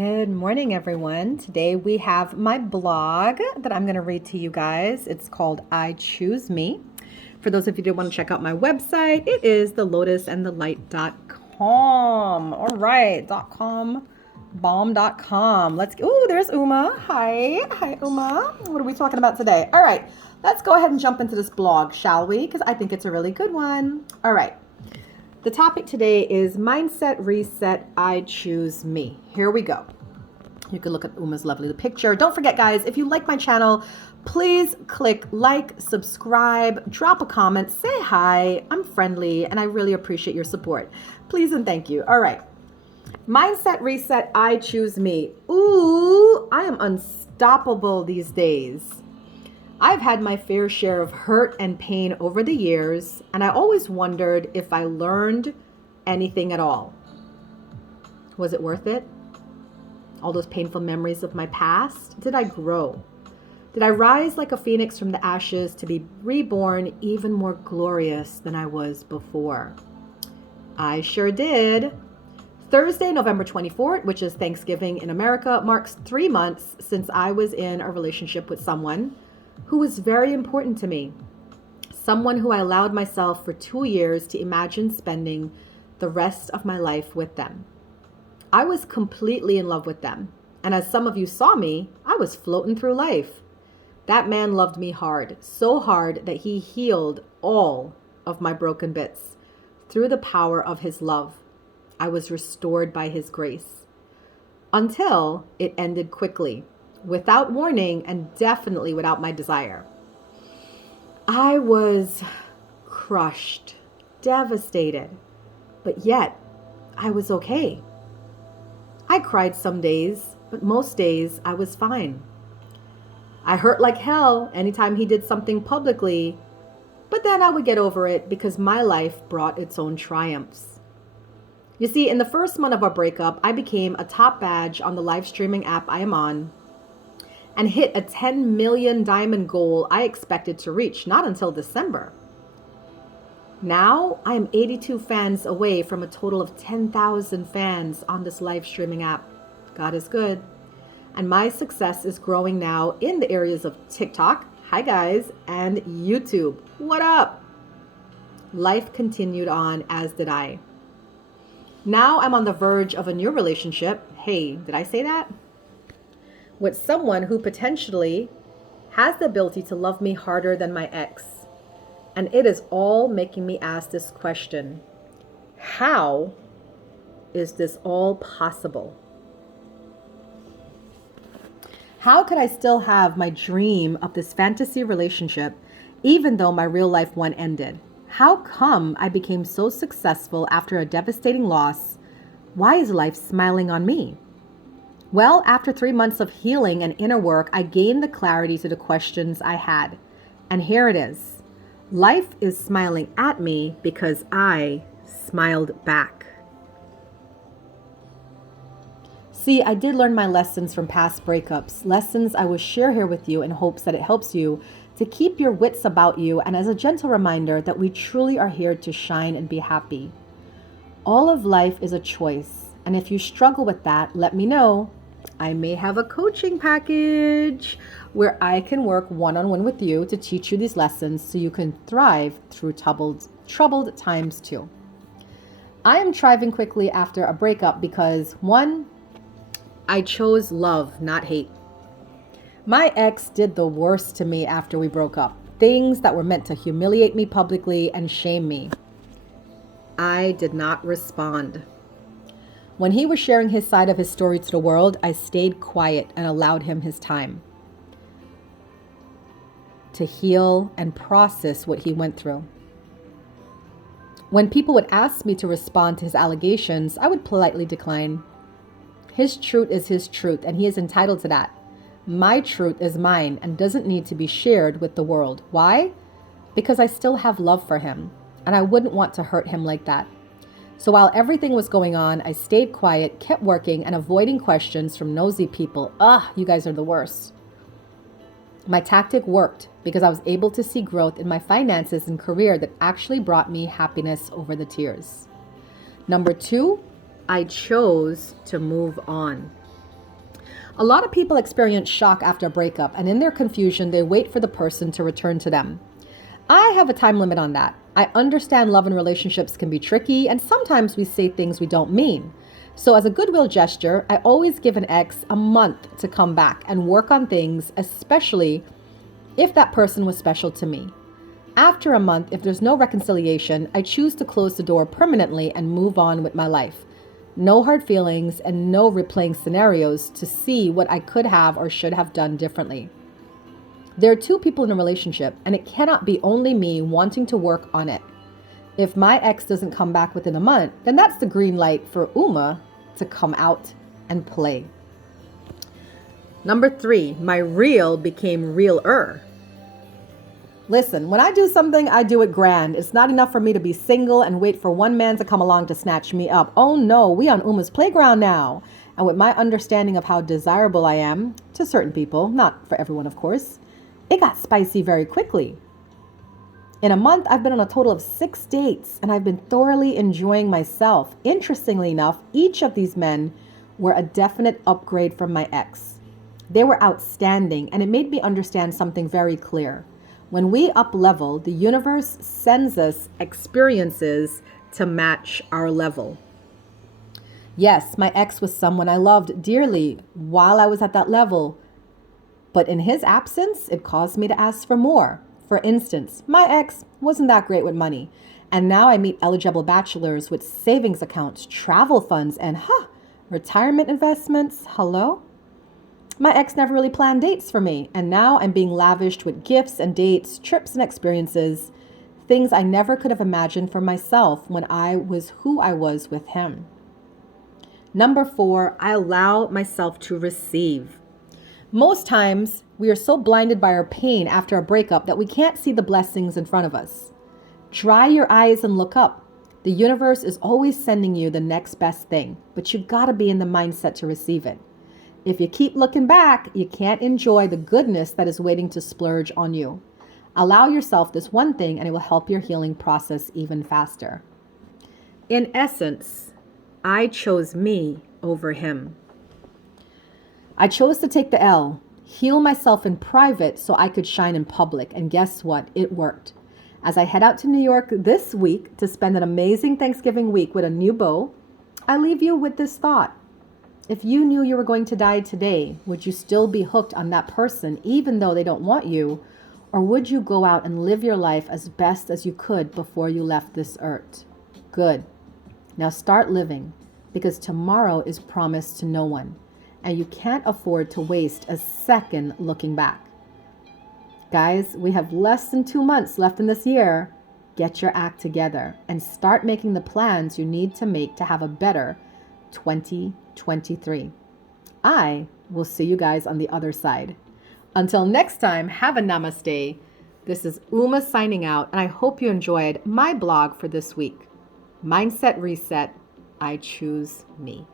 Good morning, everyone. Today we have my blog that I'm going to read to you guys. It's called I Choose Me. For those of you who want to check out my website, it is thelotusandthelight.com. All right, .com, bomb.com. Let's go. Oh, there's Uma. Hi. Hi, Uma. What are we talking about today? All right, let's go ahead and jump into this blog, shall we? Because I think it's a really good one. All right. The topic today is Mindset Reset, I Choose Me. Here we go. You can look at Uma's lovely picture. Don't forget, guys, if you like my channel, please click like, subscribe, drop a comment, say hi. I'm friendly, and I really appreciate your support. Please and thank you. All right. Mindset Reset, I Choose Me. Ooh, I am unstoppable these days. I've had my fair share of hurt and pain over the years, and I always wondered if I learned anything at all. Was it worth it? All those painful memories of my past? Did I grow? Did I rise like a phoenix from the ashes to be reborn even more glorious than I was before? I sure did. Thursday, November 24th, which is Thanksgiving in America, marks 3 months since I was in a relationship with someone who was very important to me. Someone who I allowed myself for 2 years to imagine spending the rest of my life with them. I was completely in love with them. And as some of you saw me, I was floating through life. That man loved me hard, so hard that he healed all of my broken bits. Through the power of his love, I was restored by his grace. Until it ended quickly, without warning, and definitely without my desire. I was crushed, devastated, but yet I was okay. I cried some days, but most days I was fine. I hurt like hell anytime he did something publicly, but then I would get over it because my life brought its own triumphs. You see, in the first month of our breakup, I became a top badge on the live streaming app I am on, and hit a 10 million diamond goal I expected to reach not until December. Now I am 82 fans away from a total of 10,000 fans on this live streaming app. God is good. And my success is growing now in the areas of TikTok, hi guys, and YouTube. What up? Life continued on, as did I. Now I'm on the verge of a new relationship. Hey, did I say that? With someone who potentially has the ability to love me harder than my ex. And it is all making me ask this question: how is this all possible? How could I still have my dream of this fantasy relationship even though my real life one ended? How come I became so successful after a devastating loss? Why is life smiling on me? Well, after 3 months of healing and inner work, I gained the clarity to the questions I had. And here it is. Life is smiling at me because I smiled back. See, I did learn my lessons from past breakups, lessons I will share here with you in hopes that it helps you to keep your wits about you, and as a gentle reminder that we truly are here to shine and be happy. All of life is a choice, and if you struggle with that, let me know. I may have a coaching package where I can work one-on-one with you to teach you these lessons so you can thrive through troubled times too. I am thriving quickly after a breakup because, one, I chose love, not hate. My ex did the worst to me after we broke up. Things that were meant to humiliate me publicly and shame me. I did not respond. When he was sharing his side of his story to the world, I stayed quiet and allowed him his time to heal and process what he went through. When people would ask me to respond to his allegations, I would politely decline. His truth is his truth, and he is entitled to that. My truth is mine and doesn't need to be shared with the world. Why? Because I still have love for him, and I wouldn't want to hurt him like that. So while everything was going on, I stayed quiet, kept working, and avoiding questions from nosy people. You guys are the worst. My tactic worked because I was able to see growth in my finances and career that actually brought me happiness over the tears. Number 2, I chose to move on. A lot of people experience shock after a breakup, and in their confusion, they wait for the person to return to them. I have a time limit on that. I understand love and relationships can be tricky, and sometimes we say things we don't mean. So, as a goodwill gesture, I always give an ex a month to come back and work on things, especially if that person was special to me. After a month, if there's no reconciliation, I choose to close the door permanently and move on with my life. No hard feelings and no replaying scenarios to see what I could have or should have done differently. There are two people in a relationship, and it cannot be only me wanting to work on it. If my ex doesn't come back within a month, then that's the green light for Uma to come out and play. Number 3, my real became realer. Listen, when I do something, I do it grand. It's not enough for me to be single and wait for one man to come along to snatch me up. Oh no, we on Uma's playground now. And with my understanding of how desirable I am to certain people, not for everyone of course, it got spicy very quickly. In a month, I've been on a total of 6 dates and I've been thoroughly enjoying myself. Interestingly enough, each of these men were a definite upgrade from my ex. They were outstanding, and it made me understand something very clear. When we up level, the universe sends us experiences to match our level. Yes, my ex was someone I loved dearly while I was at that level, but in his absence, it caused me to ask for more. For instance, my ex wasn't that great with money, and now I meet eligible bachelors with savings accounts, travel funds, and retirement investments. Hello? My ex never really planned dates for me, and now I'm being lavished with gifts and dates, trips and experiences, things I never could have imagined for myself when I was who I was with him. Number 4, I allow myself to receive. Most times, we are so blinded by our pain after a breakup that we can't see the blessings in front of us. Dry your eyes and look up. The universe is always sending you the next best thing, but you gotta be in the mindset to receive it. If you keep looking back, you can't enjoy the goodness that is waiting to splurge on you. Allow yourself this one thing and it will help your healing process even faster. In essence, I chose me over him. I chose to take the L, heal myself in private so I could shine in public. And guess what? It worked. As I head out to New York this week to spend an amazing Thanksgiving week with a new beau, I leave you with this thought. If you knew you were going to die today, would you still be hooked on that person even though they don't want you? Or would you go out and live your life as best as you could before you left this earth? Good. Now start living, because tomorrow is promised to no one, and you can't afford to waste a second looking back. Guys, we have less than 2 months left in this year. Get your act together and start making the plans you need to make to have a better 2023. I will see you guys on the other side. Until next time, have a namaste. This is Uma signing out, and I hope you enjoyed my blog for this week. Mindset Reset. I choose me.